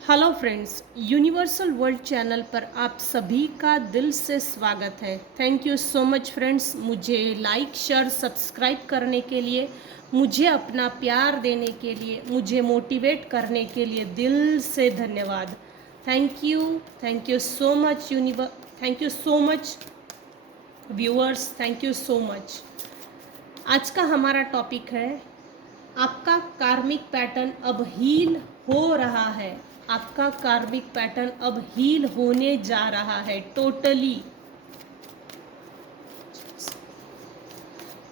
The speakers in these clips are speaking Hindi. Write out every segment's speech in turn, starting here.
Hello friends, universal world channel पर आप सभी का दिल से स्वागत है। Thank you so much friends, मुझे लाइक शेयर सब्सक्राइब करने के लिए, मुझे अपना प्यार देने के लिए, मुझे मोटिवेट करने के लिए दिल से धन्यवाद। Thank you so much thank you so much viewers, thank you so much. आज का हमारा टॉपिक है, आपका कार्मिक पैटर्न अब हील हो रहा है। आपका कार्मिक पैटर्न अब हील होने जा रहा है टोटली।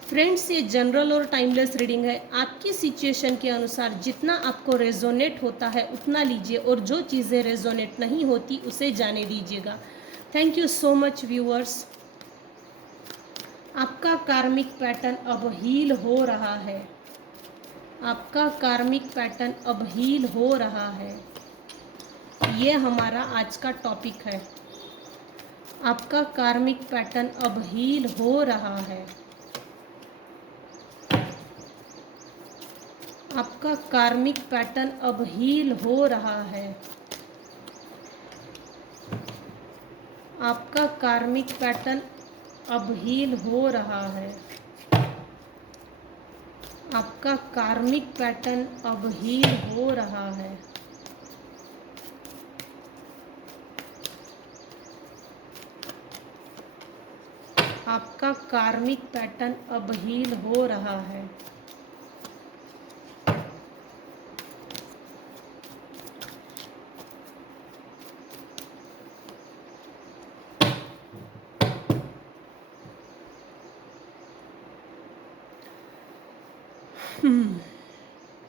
फ्रेंड्स, ये जनरल और टाइमलेस रीडिंग है। आपकी सिचुएशन के अनुसार जितना आपको रेजोनेट होता है उतना लीजिए, और जो चीज़ें रेजोनेट नहीं होती उसे जाने दीजिएगा। Thank you so much viewers. आपका कार्मिक पैटर्न अब हील हो रहा है। आपका कार्मिक पैटर्न अब हील हो रहा है। ये हमारा आज का टॉपिक है। आपका कार्मिक पैटर्न अब हील हो रहा है। आपका कार्मिक पैटर्न अब हील हो रहा है। आपका कार्मिक पैटर्न अब हील हो रहा है। आपका कार्मिक पैटर्न अब हील हो रहा है। आपका कार्मिक पैटर्न अब हील हो रहा है।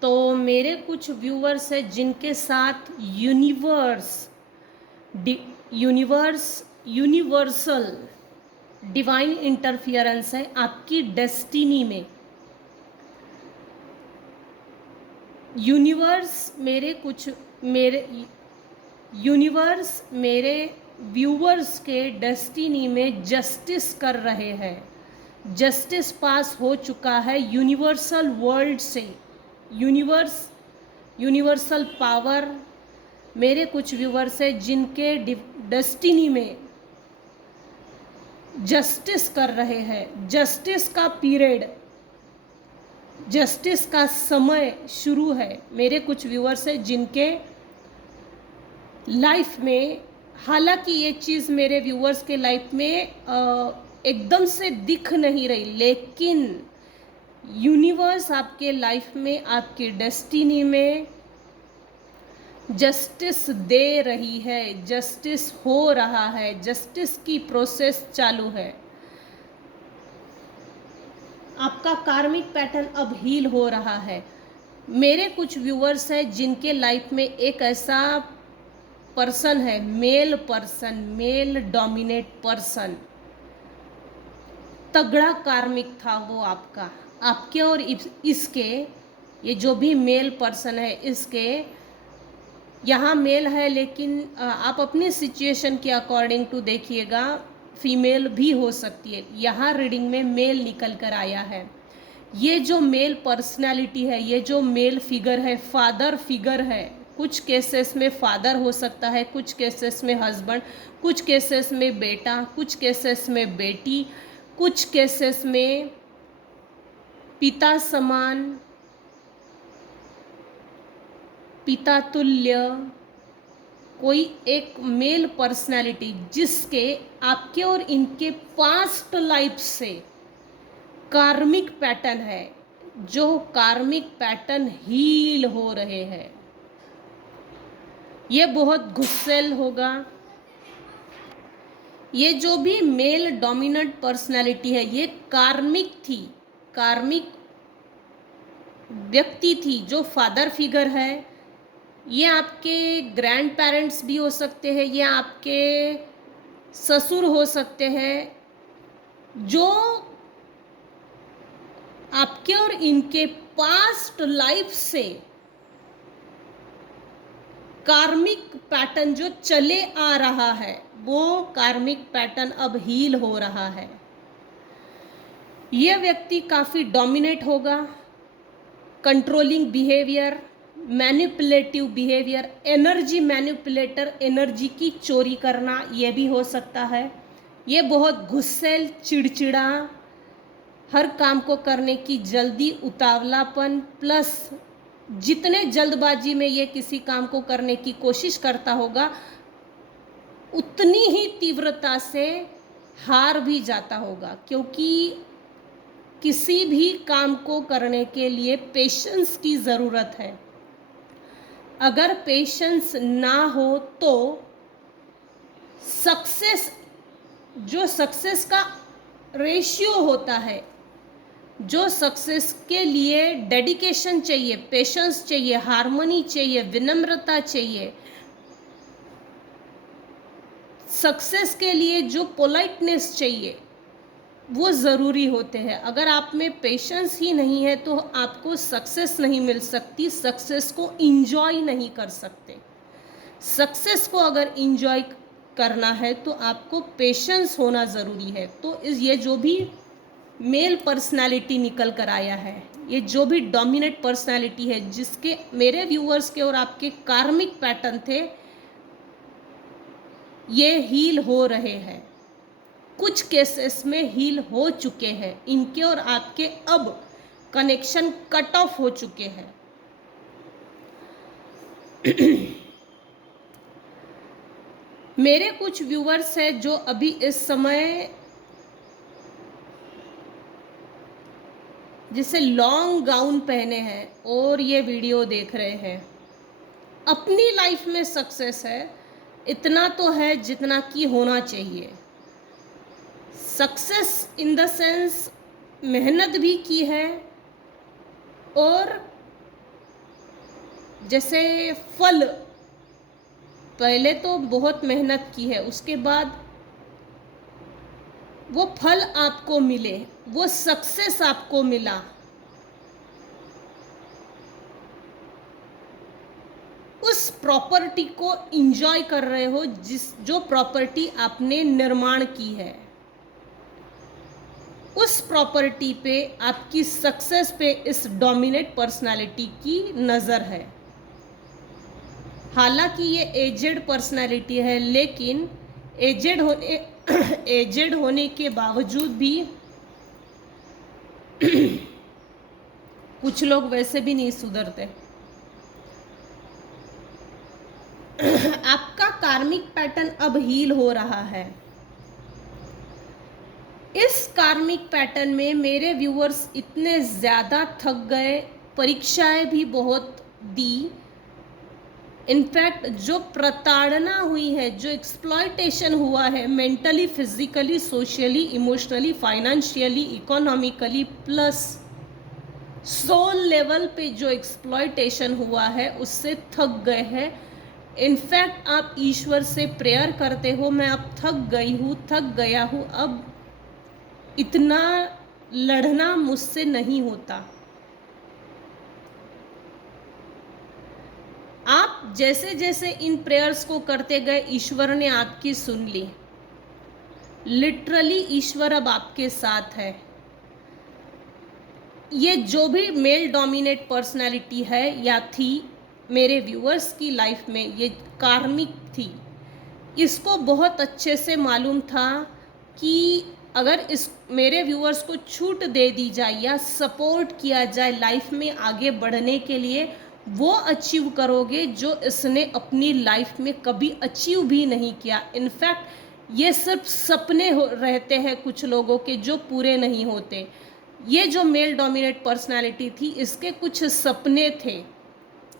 तो मेरे कुछ व्यूअर्स हैं जिनके साथ यूनिवर्सल डिवाइन इंटरफियरेंस है आपकी डेस्टिनी में। यूनिवर्स मेरे व्यूअर्स के डेस्टिनी में जस्टिस कर रहे हैं। जस्टिस पास हो चुका है यूनिवर्सल वर्ल्ड से। यूनिवर्सल पावर मेरे कुछ व्यूअर्स हैं जिनके डेस्टिनी में जस्टिस कर रहे हैं। जस्टिस का पीरियड, जस्टिस का समय शुरू है। मेरे कुछ व्यूअर्स हैं जिनके लाइफ में, हालांकि ये चीज़ मेरे व्यूअर्स के लाइफ में एकदम से दिख नहीं रही, लेकिन यूनिवर्स आपके लाइफ में, आपकी डेस्टिनी में जस्टिस दे रही है। जस्टिस हो रहा है, जस्टिस की प्रोसेस चालू है। आपका कार्मिक पैटर्न अब हील हो रहा है। मेरे कुछ व्यूअर्स हैं जिनके लाइफ में एक ऐसा पर्सन है, male person, male dominate person. तगड़ा कार्मिक था वो आपका, आपके और इसके, ये जो भी मेल पर्सन है इसके, यहाँ मेल है, लेकिन आप अपनी सिचुएशन के अकॉर्डिंग टू देखिएगा, फीमेल भी हो सकती है। यहाँ रीडिंग में मेल निकल कर आया है। ये जो मेल पर्सनालिटी है, ये जो मेल फिगर है, फादर फिगर है। कुछ केसेस में फादर हो सकता है, कुछ केसेस में हस्बैंड, कुछ केसेस में बेटा, कुछ केसेस में बेटी, कुछ केसेस में पिता समान, पिता तुल्य, कोई एक मेल पर्सनालिटी जिसके आपके और इनके पास्ट लाइफ से कार्मिक पैटर्न है, जो कार्मिक पैटर्न हील हो रहे हैं। ये बहुत गुस्सेल होगा। ये जो भी मेल डोमिनेंट पर्सनालिटी है, ये कार्मिक थी, कार्मिक व्यक्ति थी, जो फादर फिगर है। ये आपके ग्रैंड पेरेंट्स भी हो सकते हैं, ये आपके ससुर हो सकते हैं, जो आपके और इनके पास्ट लाइफ से कार्मिक पैटर्न जो चले आ रहा है, वो कार्मिक पैटर्न अब हील हो रहा है। यह व्यक्ति काफ़ी डोमिनेट होगा, controlling behaviour, manipulative behaviour, energy manipulator, energy की चोरी करना, ये भी हो सकता है। ये बहुत गुस्सैल, चिड़चिड़ा, हर काम को करने की जल्दी, उतावलापन, प्लस जितने जल्दबाजी में ये किसी काम को करने की कोशिश करता होगा उतनी ही तीव्रता से हार भी जाता होगा, क्योंकि किसी भी काम को करने के लिए पेशेंस की ज़रूरत है। अगर पेशेंस ना हो तो सक्सेस, जो सक्सेस का रेशियो होता है, जो सक्सेस के लिए डेडिकेशन चाहिए, पेशेंस चाहिए, हार्मनी चाहिए, विनम्रता चाहिए, सक्सेस के लिए जो पोलाइटनेस चाहिए, वो ज़रूरी होते हैं। अगर आप में पेशेंस ही नहीं है तो आपको सक्सेस नहीं मिल सकती, सक्सेस को इंजॉय नहीं कर सकते। सक्सेस को अगर इंजॉय करना है तो आपको पेशेंस होना ज़रूरी है। तो ये जो भी मेल पर्सनालिटी निकल कर आया है, ये जो भी डोमिनेट पर्सनालिटी है, जिसके मेरे व्यूअर्स के और आपके कार्मिक पैटर्न थे, ये हील हो रहे हैं। कुछ केसेस में हील हो चुके हैं। इनके और आपके अब कनेक्शन कट ऑफ हो चुके हैं। मेरे कुछ व्यूअर्स हैं जो अभी इस समय जिसे लॉन्ग गाउन पहने हैं और ये वीडियो देख रहे हैं, अपनी लाइफ में सक्सेस है, इतना तो है जितना कि होना चाहिए। सक्सेस इन द सेंस मेहनत भी की है, और जैसे फल, पहले तो बहुत मेहनत की है, उसके बाद वो फल आपको मिले, वो सक्सेस आपको मिला, उस प्रॉपर्टी को इंजॉय कर रहे हो, जो प्रॉपर्टी आपने निर्माण की है, उस प्रॉपर्टी पे, आपकी सक्सेस पे इस डोमिनेट पर्सनालिटी की नज़र है। हालांकि ये एजेड पर्सनालिटी है, लेकिन एजेड होने के बावजूद भी कुछ लोग वैसे भी नहीं सुधरते। आपका कार्मिक पैटर्न अब हील हो रहा है। इस कार्मिक पैटर्न में मेरे व्यूअर्स इतने ज़्यादा थक गए, परीक्षाएं भी बहुत दी, इनफैक्ट जो प्रताड़ना हुई है, जो एक्सप्लॉयटेशन हुआ है, mentally, physically, socially, emotionally, financially, economically, plus soul level पे जो एक्सप्लॉयटेशन हुआ है, उससे थक गए हैं। इनफैक्ट आप ईश्वर से प्रेयर करते हो, मैं अब थक गई हूँ, थक गया हूँ, अब इतना लड़ना मुझसे नहीं होता। आप जैसे जैसे इन प्रेयर्स को करते गए, ईश्वर ने आपकी सुन ली। लिटरली ईश्वर अब आपके साथ है। ये जो भी मेल डोमिनेट पर्सनालिटी है या थी मेरे व्यूअर्स की लाइफ में, ये कार्मिक थी, इसको बहुत अच्छे से मालूम था कि अगर इस मेरे व्यूअर्स को छूट दे दी जाए या सपोर्ट किया जाए लाइफ में आगे बढ़ने के लिए, वो अचीव करोगे जो इसने अपनी लाइफ में कभी अचीव भी नहीं किया। इनफैक्ट ये सिर्फ सपने रहते हैं कुछ लोगों के, जो पूरे नहीं होते। ये जो मेल डोमिनेट पर्सनालिटी थी, इसके कुछ सपने थे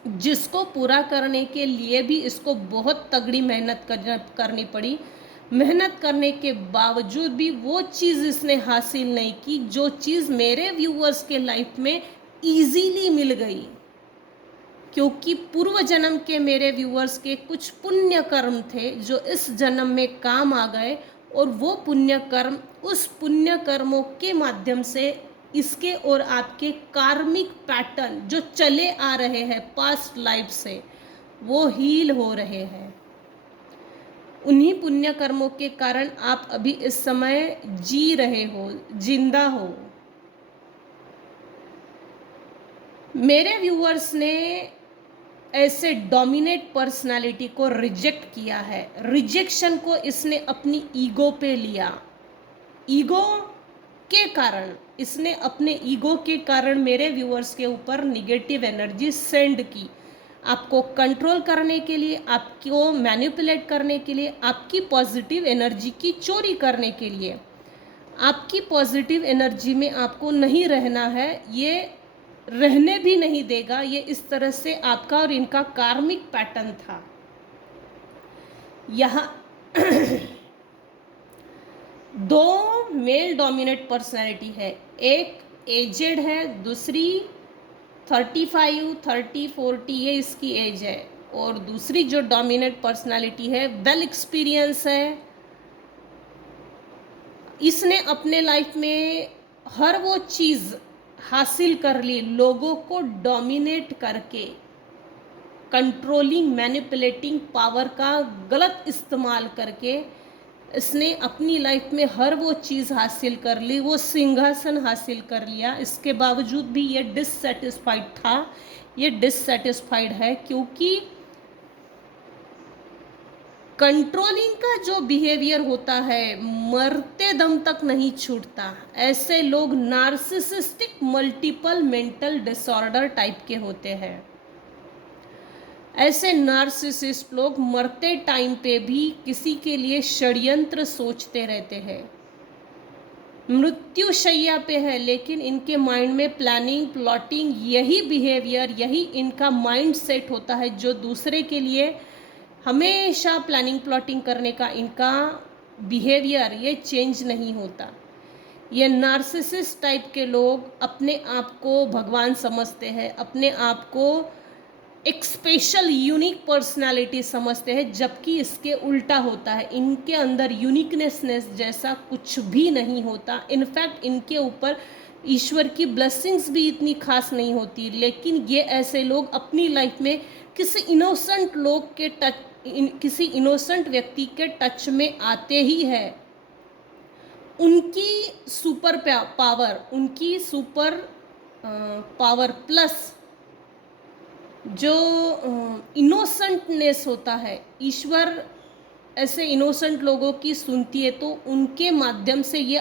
जिसको पूरा करने के लिए भी इसको बहुत तगड़ी मेहनत करनी पड़ी। मेहनत करने के बावजूद भी वो चीज़ इसने हासिल नहीं की, जो चीज़ मेरे व्यूअर्स के लाइफ में इजीली मिल गई, क्योंकि पूर्व जन्म के मेरे व्यूअर्स के कुछ पुण्य कर्म थे जो इस जन्म में काम आ गए, और वो पुण्य कर्म, उस पुण्य कर्मों के माध्यम से इसके और आपके कार्मिक पैटर्न जो चले आ रहे हैं पास्ट लाइफ से, वो हील हो रहे हैं। उन्हीं पुण्य कर्मों के कारण आप अभी इस समय जी रहे हो, जिंदा हो। मेरे व्यूअर्स ने ऐसे डोमिनेट पर्सनालिटी को रिजेक्ट किया है। रिजेक्शन को इसने अपनी ईगो पे लिया। ईगो के कारण, इसने अपने ईगो के कारण मेरे व्यूअर्स के ऊपर निगेटिव एनर्जी सेंड की, आपको कंट्रोल करने के लिए, आपको मैनिपुलेट करने के लिए, आपकी पॉजिटिव एनर्जी की चोरी करने के लिए। आपकी पॉजिटिव एनर्जी में आपको नहीं रहना है, ये रहने भी नहीं देगा। ये इस तरह से आपका और इनका कार्मिक पैटर्न था। यहाँ दो मेल डोमिनेट पर्सनैलिटी है, एक एजेड है, दूसरी 35, 30, 40 ये इसकी एज है, और दूसरी जो डोमिनेट पर्सनालिटी है वेल एक्सपीरियंस है। इसने अपने लाइफ में हर वो चीज़ हासिल कर ली, लोगों को डोमिनेट करके, कंट्रोलिंग मैनिपुलेटिंग पावर का गलत इस्तेमाल करके इसने अपनी लाइफ में हर वो चीज़ हासिल कर ली, वो सिंहासन हासिल कर लिया। इसके बावजूद भी ये डिससेटिस्फाइड था, ये डिससेटिस्फाइड है, क्योंकि कंट्रोलिंग का जो बिहेवियर होता है मरते दम तक नहीं छूटता। ऐसे लोग narcissistic multiple mental disorder type के होते हैं। ऐसे नार्सिसिस्ट लोग मरते टाइम पे भी किसी के लिए षड्यंत्र सोचते रहते हैं। मृत्यु शैया पे है, लेकिन इनके माइंड में प्लानिंग प्लॉटिंग, यही बिहेवियर, यही इनका माइंड सेट होता है, जो दूसरे के लिए हमेशा प्लानिंग प्लॉटिंग करने का इनका बिहेवियर, ये चेंज नहीं होता। ये नार्सिसिस्ट टाइप के लोग अपने आप को भगवान समझते हैं, अपने आप को एक स्पेशल यूनिक पर्सनालिटी समझते हैं, जबकि इसके उल्टा होता है। इनके अंदर यूनिकनेसनेस जैसा कुछ भी नहीं होता। इनफैक्ट इनके ऊपर ईश्वर की ब्लेसिंग्स भी इतनी खास नहीं होती। लेकिन ये ऐसे लोग अपनी लाइफ में किसी इनोसेंट लोग के टच, किसी इनोसेंट व्यक्ति के टच में आते ही है। उनकी सुपर पावर, उनकी सुपर पावर प्लस जो इनोसेंटनेस होता है, ईश्वर ऐसे इनोसेंट लोगों की सुनती है, तो उनके माध्यम से ये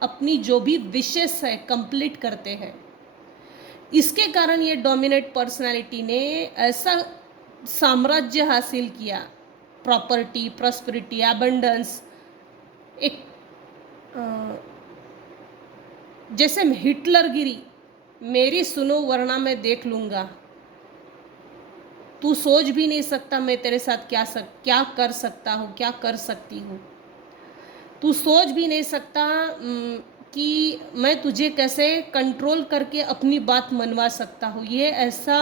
अपनी जो भी विशेष है कंप्लीट करते हैं। इसके कारण ये डोमिनेट पर्सनालिटी ने ऐसा साम्राज्य हासिल किया, प्रॉपर्टी, प्रॉस्पेरिटी, एबंडेंस, एक जैसे हिटलरगिरी, मेरी सुनो वरना मैं देख लूँगा, तू सोच भी नहीं सकता मैं तेरे साथ क्या कर सकता हूँ, क्या कर सकती हूँ। तू सोच भी नहीं सकता कि मैं तुझे कैसे कंट्रोल करके अपनी बात मनवा सकता हूँ। ये ऐसा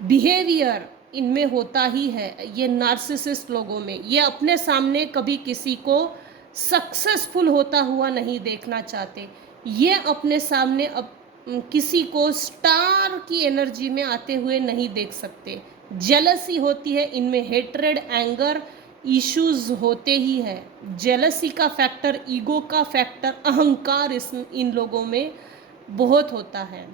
बिहेवियर इनमें होता ही है, ये नार्सिसिस्ट लोगों में। ये अपने सामने कभी किसी को सक्सेसफुल होता हुआ नहीं देखना चाहते। ये अपने सामने किसी को स्टार की एनर्जी में आते हुए नहीं देख सकते। जेलसी होती है इनमें, हेट्रेड, एंगर इश्यूज होते ही है। जेलसी का फैक्टर, ईगो का फैक्टर, अहंकार इन लोगों में बहुत होता है।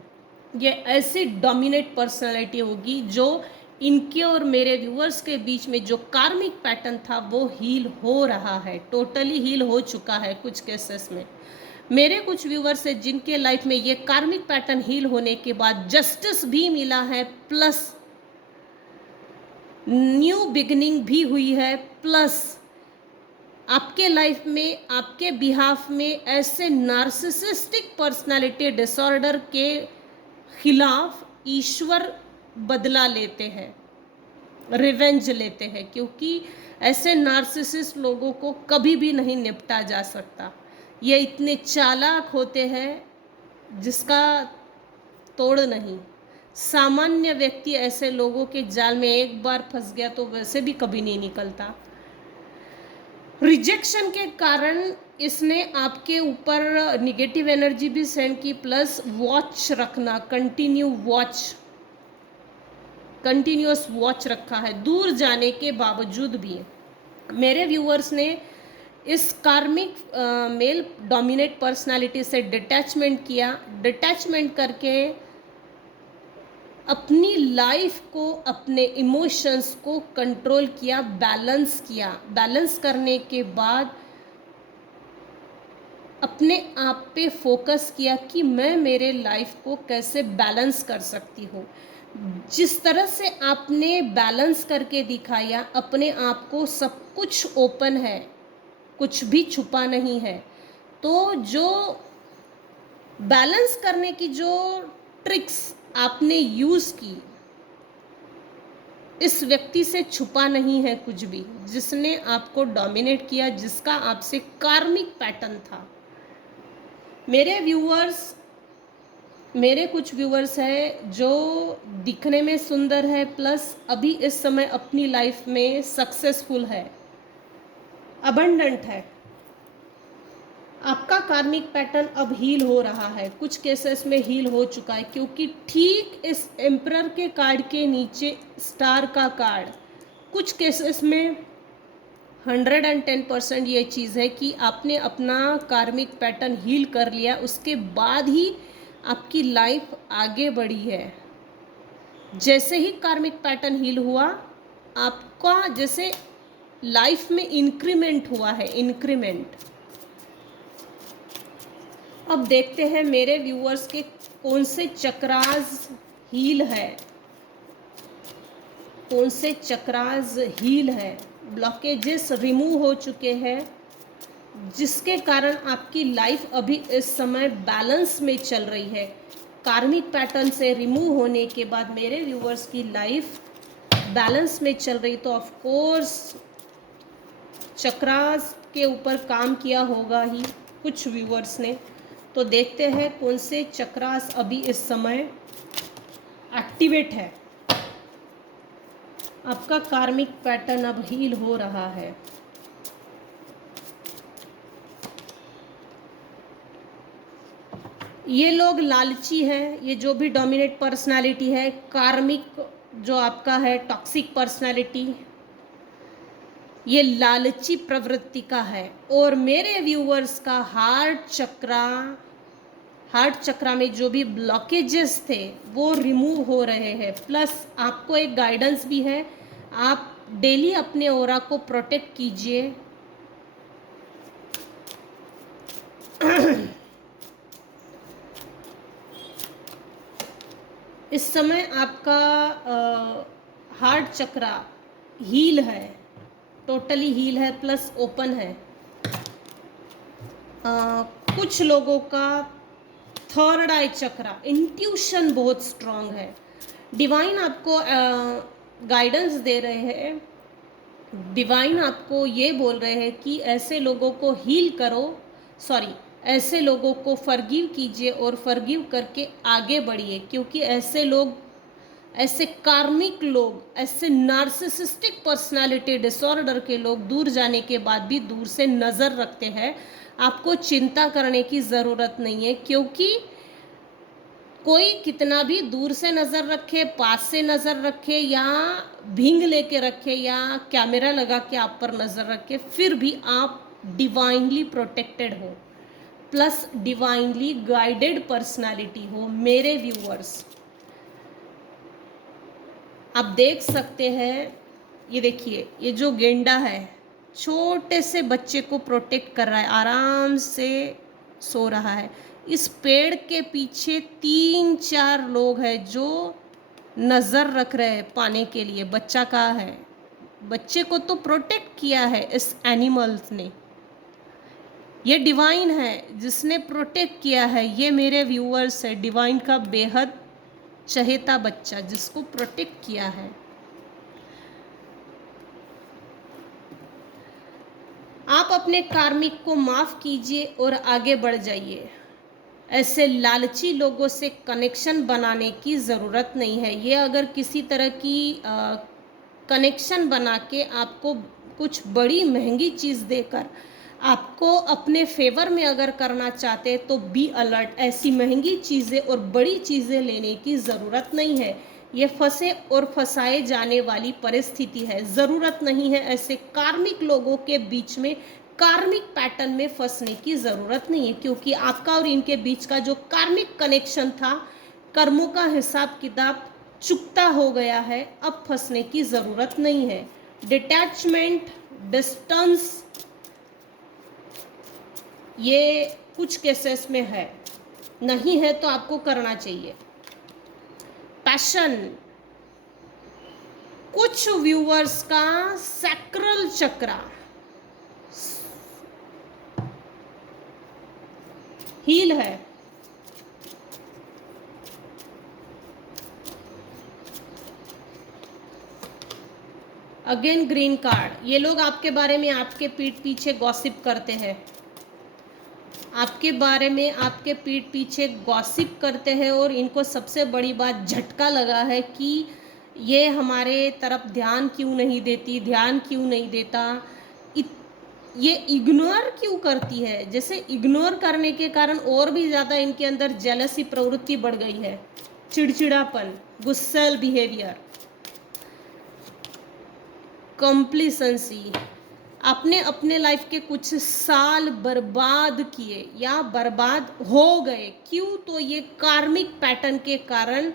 ये ऐसी डोमिनेट पर्सनालिटी होगी जो इनके और मेरे व्यूअर्स के बीच में जो कार्मिक पैटर्न था वो हील हो रहा है, टोटली हील हो चुका है कुछ केसेस में। मेरे कुछ व्यूअर्स है जिनके लाइफ में ये कार्मिक पैटर्न हील होने के बाद जस्टिस भी मिला है, प्लस न्यू बिगिनिंग भी हुई है, प्लस आपके लाइफ में, आपके बिहाफ में ऐसे नार्सिसिस्टिक पर्सनालिटी डिसऑर्डर के खिलाफ ईश्वर बदला लेते हैं, रिवेंज लेते हैं, क्योंकि ऐसे नार्सिसिस्ट लोगों को कभी भी नहीं निपटा जा सकता। ये इतने चालाक होते हैं जिसका तोड़ नहीं। सामान्य व्यक्ति ऐसे लोगों के जाल में एक बार फंस गया तो वैसे भी कभी नहीं निकलता। रिजेक्शन के कारण इसने आपके ऊपर निगेटिव एनर्जी भी सेंड की, प्लस वॉच रखना, कंटिन्यूअस वॉच रखा है। दूर जाने के बावजूद भी मेरे व्यूअर्स ने इस कार्मिक मेल डोमिनेट पर्सनालिटी से डिटैचमेंट किया। डिटैचमेंट करके अपनी लाइफ को, अपने इमोशंस को कंट्रोल किया, बैलेंस किया। बैलेंस करने के बाद अपने आप पे फोकस किया कि मैं मेरे लाइफ को कैसे बैलेंस कर सकती हूँ। जिस तरह से आपने बैलेंस करके दिखाया, अपने आप को सब कुछ ओपन है, कुछ भी छुपा नहीं है। तो जो बैलेंस करने की जो ट्रिक्स आपने यूज़ की, इस व्यक्ति से छुपा नहीं है कुछ भी, जिसने आपको डोमिनेट किया, जिसका आपसे कार्मिक पैटर्न था। मेरे कुछ व्यूअर्स हैं जो दिखने में सुंदर है, प्लस अभी इस समय अपनी लाइफ में सक्सेसफुल है, अबंडेंट है। आपका कार्मिक पैटर्न अब हील हो रहा है, कुछ केसेस में हील हो चुका है, क्योंकि ठीक इस एम्परर के कार्ड के नीचे स्टार का कार्ड, कुछ केसेस में 110% ये चीज़ है कि आपने अपना कार्मिक पैटर्न हील कर लिया, उसके बाद ही आपकी लाइफ आगे बढ़ी है। जैसे ही कार्मिक पैटर्न हील हुआ, आपका जैसे लाइफ में इंक्रीमेंट हुआ है, इंक्रीमेंट। अब देखते हैं मेरे व्यूअर्स के कौन से चक्रास हील है, कौन से चक्रास हील है, ब्लॉकेजेस रिमूव हो चुके हैं, जिसके कारण आपकी लाइफ अभी इस समय बैलेंस में चल रही है। कार्मिक पैटर्न से रिमूव होने के बाद मेरे व्यूअर्स की लाइफ बैलेंस में चल रही, तो ऑफ कोर्स चक्रास के ऊपर काम किया होगा ही कुछ व्यूअर्स ने। तो देखते हैं कौन से चक्रास अभी इस समय एक्टिवेट है। आपका कार्मिक पैटर्न अब हील हो रहा है। ये लोग लालची हैं, ये जो भी डोमिनेट पर्सनालिटी है, कार्मिक जो आपका है टॉक्सिक पर्सनालिटी, ये लालची प्रवृत्ति का है। और मेरे व्यूअर्स का हार्ट चक्रा में जो भी ब्लॉकेजेस थे वो रिमूव हो रहे हैं। प्लस आपको एक गाइडेंस भी है, आप डेली अपने ऑरा को प्रोटेक्ट कीजिए। इस समय आपका हार्ट चक्रा हील है, टोटली हील है, प्लस ओपन है। कुछ लोगों का थर्ड आई चक्रा, इंट्यूशन बहुत स्ट्रांग है। डिवाइन आपको गाइडेंस दे रहे हैं, डिवाइन आपको ये बोल रहे हैं कि ऐसे लोगों को हील करो, ऐसे लोगों को फॉरगिव कीजिए और फॉरगिव करके आगे बढ़िए। क्योंकि ऐसे लोग, ऐसे कार्मिक लोग, ऐसे नार्सिसिस्टिक पर्सनालिटी डिसऑर्डर के लोग दूर जाने के बाद भी दूर से नज़र रखते हैं। आपको चिंता करने की ज़रूरत नहीं है, क्योंकि कोई कितना भी दूर से नज़र रखे, पास से नज़र रखे, या भींग लेके रखे, या कैमरा लगा के आप पर नज़र रखे, फिर भी आप डिवाइनली प्रोटेक्टेड हो, प्लस डिवाइनली गाइडेड पर्सनालिटी हो। मेरे व्यूअर्स, आप देख सकते हैं, ये देखिए, ये जो गेंडा है छोटे से बच्चे को प्रोटेक्ट कर रहा है, आराम से सो रहा है। इस पेड़ के पीछे 3-4 लोग हैं जो नज़र रख रहे हैं पाने के लिए। बच्चा कहाँ है? बच्चे को तो प्रोटेक्ट किया है इस एनिमल्स ने। ये डिवाइन है जिसने प्रोटेक्ट किया है। ये मेरे व्यूअर्स है, डिवाइन का बेहद चहेता बच्चा जिसको प्रोटेक्ट किया है। आप अपने कार्मिक को माफ़ कीजिए और आगे बढ़ जाइए। ऐसे लालची लोगों से कनेक्शन बनाने की ज़रूरत नहीं है। ये अगर किसी तरह की कनेक्शन बना के आपको कुछ बड़ी महंगी चीज़ देकर आपको अपने फेवर में अगर करना चाहते तो बी अलर्ट। ऐसी महंगी चीज़ें और बड़ी चीज़ें लेने की ज़रूरत नहीं है। ये फंसे और फंसाए जाने वाली परिस्थिति है। ज़रूरत नहीं है ऐसे कार्मिक लोगों के बीच में, कार्मिक पैटर्न में फंसने की ज़रूरत नहीं है, क्योंकि आपका और इनके बीच का जो कार्मिक कनेक्शन था, कर्मों का हिसाब किताब चुकता हो गया है, अब फंसने की ज़रूरत नहीं है। डिटैचमेंट, डिस्टेंस, ये कुछ केसेस में है, नहीं है तो आपको करना चाहिए। पैशन, कुछ व्यूअर्स का सैक्रल चक्रा हील है। अगेन ग्रीन कार्ड, ये लोग आपके बारे में आपके पीठ पीछे गॉसिप करते हैं, आपके बारे में आपके पीठ पीछे गॉसिप करते हैं, और इनको सबसे बड़ी बात झटका लगा है कि ये हमारे तरफ ध्यान क्यों नहीं देती, ध्यान क्यों नहीं देता, ये इग्नोर क्यों करती है। जैसे इग्नोर करने के कारण और भी ज़्यादा इनके अंदर जेलसी प्रवृत्ति बढ़ गई है, चिड़चिड़ापन, गुस्सैल बिहेवियर, कॉम्प्लिसेंसी। आपने अपने लाइफ के कुछ साल बर्बाद किए या बर्बाद हो गए, क्यों? तो ये कार्मिक पैटर्न के कारण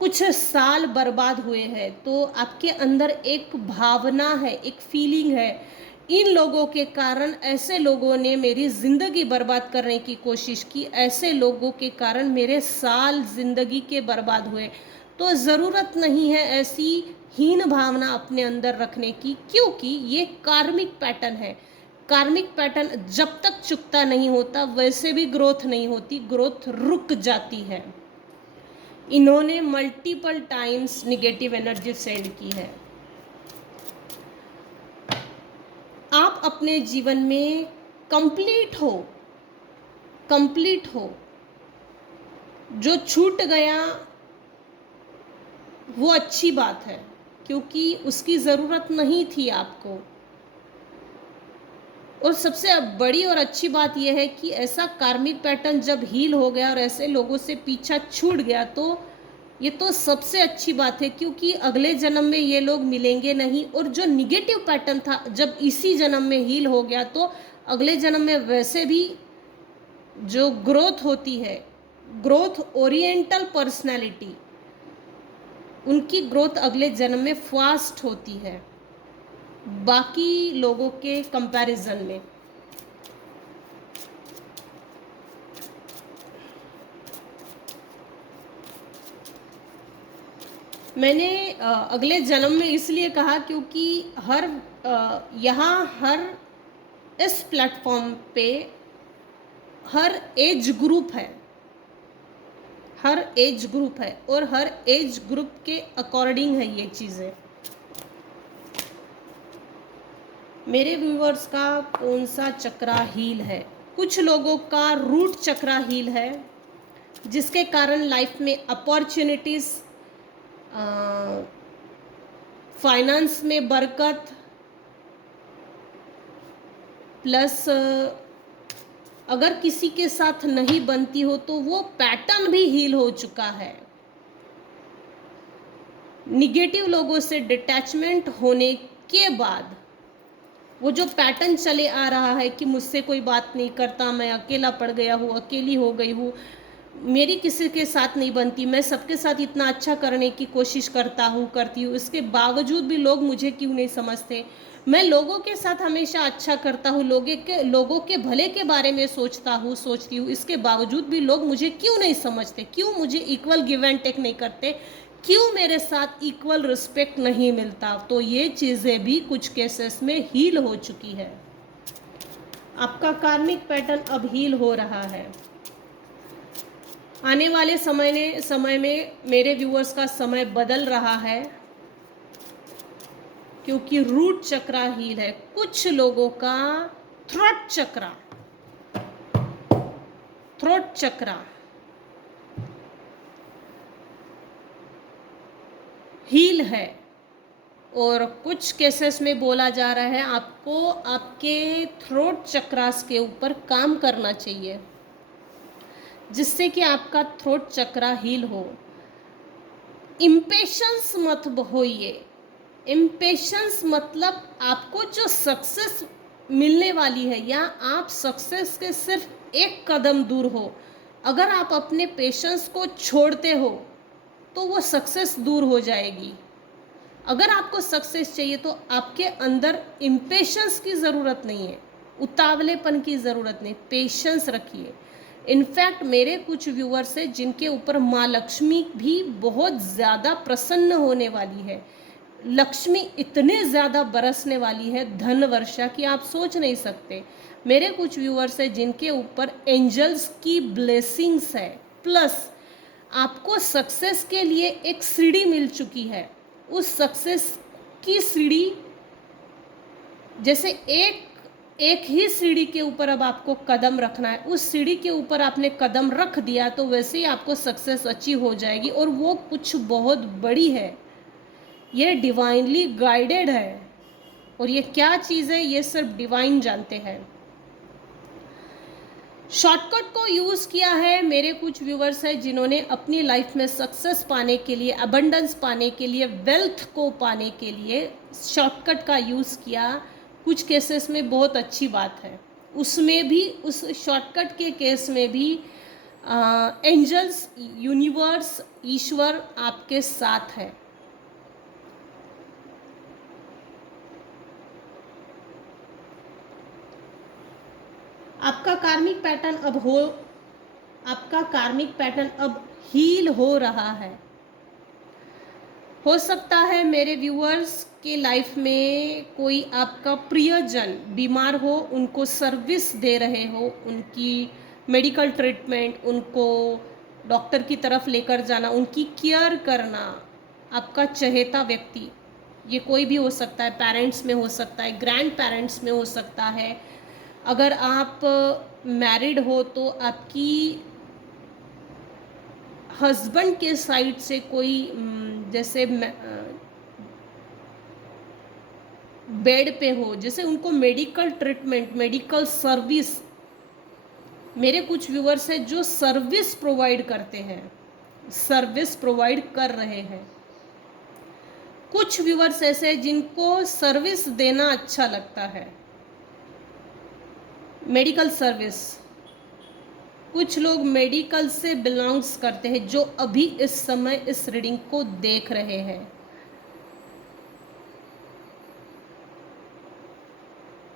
कुछ साल बर्बाद हुए हैं। तो आपके अंदर एक भावना है, एक फीलिंग है, इन लोगों के कारण ऐसे लोगों ने मेरी ज़िंदगी बर्बाद करने की कोशिश की, ऐसे लोगों के कारण मेरे साल ज़िंदगी के बर्बाद हुए। तो ज़रूरत नहीं है ऐसी हीन भावना अपने अंदर रखने की, क्योंकि ये कार्मिक पैटर्न है। कार्मिक पैटर्न जब तक चुकता नहीं होता वैसे भी ग्रोथ नहीं होती, ग्रोथ रुक जाती है। इन्होंने multiple times negative energy send की है। आप अपने जीवन में कंप्लीट हो, कंप्लीट हो। जो छूट गया वो अच्छी बात है, क्योंकि उसकी ज़रूरत नहीं थी आपको। और सबसे बड़ी और अच्छी बात यह है कि ऐसा कार्मिक पैटर्न जब हील हो गया और ऐसे लोगों से पीछा छूट गया, तो ये तो सबसे अच्छी बात है, क्योंकि अगले जन्म में ये लोग मिलेंगे नहीं। और जो निगेटिव पैटर्न था जब इसी जन्म में हील हो गया, तो अगले जन्म में वैसे भी जो ग्रोथ होती है, ग्रोथ ओरिएंटल पर्सनैलिटी, उनकी ग्रोथ अगले जन्म में फास्ट होती है बाकी लोगों के कंपैरिजन में। मैंने अगले जन्म में इसलिए कहा क्योंकि यहाँ हर इस प्लेटफॉर्म पे हर एज ग्रुप है, हर एज ग्रुप है, और हर एज ग्रुप के अकॉर्डिंग है ये चीज़ें। मेरे व्यूअर्स का कौन सा चक्रा हील है? कुछ लोगों का रूट चक्रा हील है, जिसके कारण लाइफ में अपॉर्चुनिटीज़, फाइनेंस में बरकत, प्लस अगर किसी के साथ नहीं बनती हो तो वो पैटर्न भी हील हो चुका है। निगेटिव लोगों से डिटैचमेंट होने के बाद वो जो पैटर्न चले आ रहा है कि मुझसे कोई बात नहीं करता, मैं अकेला पड़ गया हूँ, अकेली हो गई हूँ, मेरी किसी के साथ नहीं बनती, मैं सबके साथ इतना अच्छा करने की कोशिश करता हूँ, करती हूँ, इसके बावजूद भी लोग मुझे क्यों नहीं समझते, मैं लोगों के साथ हमेशा अच्छा करता हूँ, लोगों के भले के बारे में सोचती हूँ, इसके बावजूद भी लोग मुझे क्यों नहीं समझते, क्यों मुझे इक्वल गिव एंड टेक नहीं करते, क्यों मेरे साथ इक्वल रिस्पेक्ट नहीं मिलता। तो ये चीज़ें भी कुछ केसेस में हील हो चुकी है। आपका कार्मिक पैटर्न अब हील हो रहा है। आने वाले समय में मेरे व्यूअर्स का समय बदल रहा है, क्योंकि रूट चक्रा हील है। कुछ लोगों का थ्रोट चक्रा हील है, और कुछ केसेस में बोला जा रहा है आपको आपके थ्रोट चक्रास के ऊपर काम करना चाहिए, जिससे कि आपका थ्रोट चक्रा हील हो। इम्पेशंस मत होइए। इम्पेशंस मतलब आपको जो सक्सेस मिलने वाली है, या आप सक्सेस के सिर्फ एक कदम दूर हो, अगर आप अपने पेशेंस को छोड़ते हो तो वो सक्सेस दूर हो जाएगी। अगर आपको सक्सेस चाहिए तो आपके अंदर इम्पेशंस की ज़रूरत नहीं है, उतावलेपन की ज़रूरत नहीं, पेशेंस रखिए। इनफैक्ट मेरे कुछ व्यूअर्स हैं जिनके ऊपर माँ लक्ष्मी भी बहुत ज़्यादा प्रसन्न होने वाली है। लक्ष्मी इतने ज़्यादा बरसने वाली है, धन वर्षा, की आप सोच नहीं सकते। मेरे कुछ व्यूअर्स हैं जिनके ऊपर एंजल्स की ब्लेसिंग्स है, प्लस आपको सक्सेस के लिए एक सीढ़ी मिल चुकी है। उस सक्सेस की सीढ़ी, जैसे एक एक ही सीढ़ी के ऊपर अब आपको कदम रखना है, उस सीढ़ी के ऊपर आपने कदम रख दिया तो वैसे ही आपको सक्सेस अचीव हो जाएगी, और वो कुछ बहुत बड़ी है। ये डिवाइनली गाइडेड है, और ये क्या चीज़ है ये सिर्फ डिवाइन जानते हैं। शॉर्टकट को यूज़ किया है मेरे कुछ व्यूवर्स हैं जिन्होंने अपनी लाइफ में सक्सेस पाने के लिए, अबंडेंस पाने के लिए, वेल्थ को पाने के लिए शॉर्टकट का यूज़ किया। कुछ केसेस में बहुत अच्छी बात है, उसमें भी, उस शॉर्टकट के केस में भी एंजल्स, यूनिवर्स, ईश्वर आपके साथ है। आपका कार्मिक पैटर्न अब हील हो रहा है। हो सकता है मेरे व्यूअर्स के लाइफ में कोई आपका प्रियजन बीमार हो, उनको सर्विस दे रहे हो, उनकी मेडिकल ट्रीटमेंट, उनको डॉक्टर की तरफ लेकर जाना, उनकी केयर करना। आपका चहेता व्यक्ति, ये कोई भी हो सकता है, पेरेंट्स में हो सकता है, ग्रैंड पेरेंट्स में हो सकता है। अगर आप मैरिड हो तो आपकी हस्बैंड के साइड से कोई जैसे बेड पे हो, जैसे उनको मेडिकल ट्रीटमेंट, मेडिकल सर्विस, मेरे कुछ व्यूअर्स हैं जो सर्विस प्रोवाइड करते हैं, सर्विस प्रोवाइड कर रहे हैं। कुछ व्यूअर्स ऐसे हैं जिनको सर्विस देना अच्छा लगता है, मेडिकल सर्विस। कुछ लोग मेडिकल से बिलोंग्स करते हैं जो अभी इस समय इस रीडिंग को देख रहे हैं।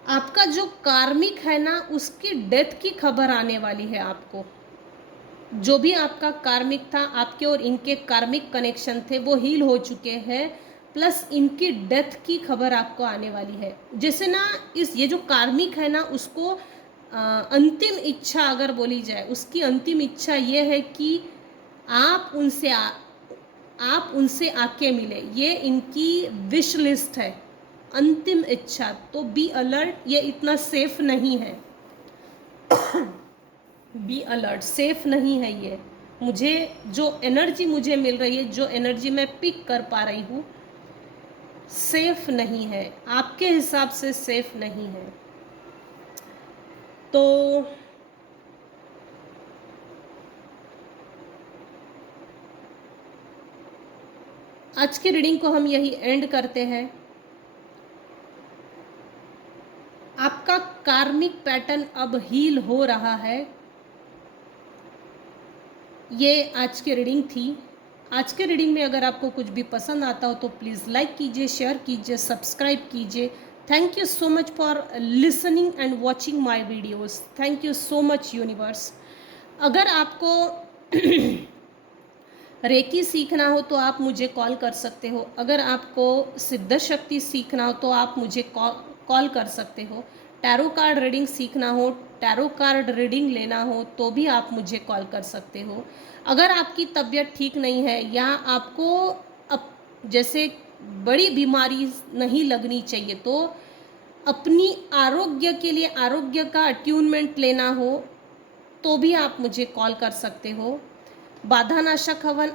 आपका जो कार्मिक है ना, उसकी डेथ की खबर आने वाली है आपको। जो भी आपका कार्मिक था, आपके और इनके कार्मिक कनेक्शन थे, वो हील हो चुके हैं, प्लस इनकी डेथ की खबर आपको आने वाली है। जैसे ना ये जो कार्मिक है ना, उसको अंतिम इच्छा अगर बोली जाए, उसकी अंतिम इच्छा ये है कि आप उनसे आके मिले, ये इनकी विश लिस्ट है, अंतिम इच्छा। तो बी अलर्ट, ये इतना सेफ नहीं है। बी अलर्ट, सेफ नहीं है ये। मुझे जो एनर्जी मुझे मिल रही है, जो एनर्जी मैं पिक कर पा रही हूँ, सेफ नहीं है, आपके हिसाब से सेफ नहीं है। तो आज की रीडिंग को हम यही एंड करते हैं। आपका कार्मिक पैटर्न अब हील हो रहा है। ये आज की रीडिंग थी। आज के रीडिंग में अगर आपको कुछ भी पसंद आता हो तो प्लीज़ लाइक कीजिए, शेयर कीजिए, सब्सक्राइब कीजिए। Thank you so much for listening and watching my videos. Thank you so much universe. अगर आपको रेकी सीखना हो तो आप मुझे कॉल कर सकते हो। अगर आपको सिद्ध शक्ति सीखना हो तो आप मुझे कॉल कर सकते हो। टैरो कार्ड रीडिंग सीखना हो, टैरो कार्ड रीडिंग लेना हो तो भी आप मुझे कॉल कर सकते हो। अगर आपकी तबीयत ठीक नहीं है या आपको जैसे बड़ी बीमारी नहीं लगनी चाहिए, तो अपनी आरोग्य के लिए, आरोग्य का अट्यूनमेंट लेना हो तो भी आप मुझे कॉल कर सकते हो। बाधानाशक हवन,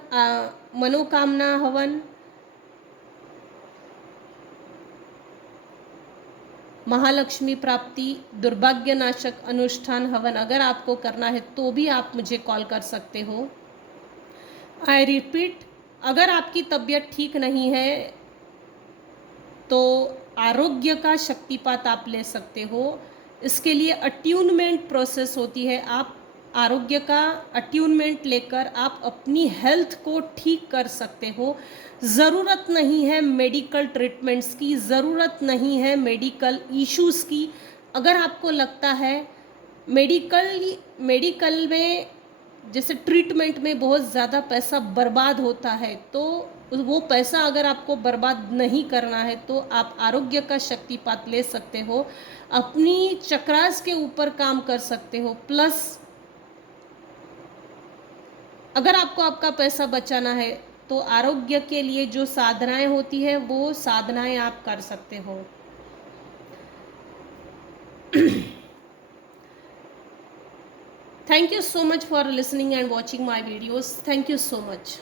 मनोकामना हवन, महालक्ष्मी प्राप्ति, दुर्भाग्यनाशक अनुष्ठान हवन अगर आपको करना है तो भी आप मुझे कॉल कर सकते हो। आई रिपीट, अगर आपकी तबीयत ठीक नहीं है तो आरोग्य का शक्तिपात आप ले सकते हो। इसके लिए अट्यूनमेंट प्रोसेस होती है। आप आरोग्य का अट्यूनमेंट लेकर आप अपनी हेल्थ को ठीक कर सकते हो। ज़रूरत नहीं है मेडिकल ट्रीटमेंट्स की, ज़रूरत नहीं है मेडिकल इश्यूज़ की। अगर आपको लगता है मेडिकल में जैसे ट्रीटमेंट में बहुत ज़्यादा पैसा बर्बाद होता है, तो वो पैसा अगर आपको बर्बाद नहीं करना है तो आप आरोग्य का शक्तिपात ले सकते हो, अपनी चक्रास के ऊपर काम कर सकते हो। प्लस अगर आपको आपका पैसा बचाना है तो आरोग्य के लिए जो साधनाएं होती है वो साधनाएं आप कर सकते हो। Thank you so much for listening and watching my videos. Thank you so much.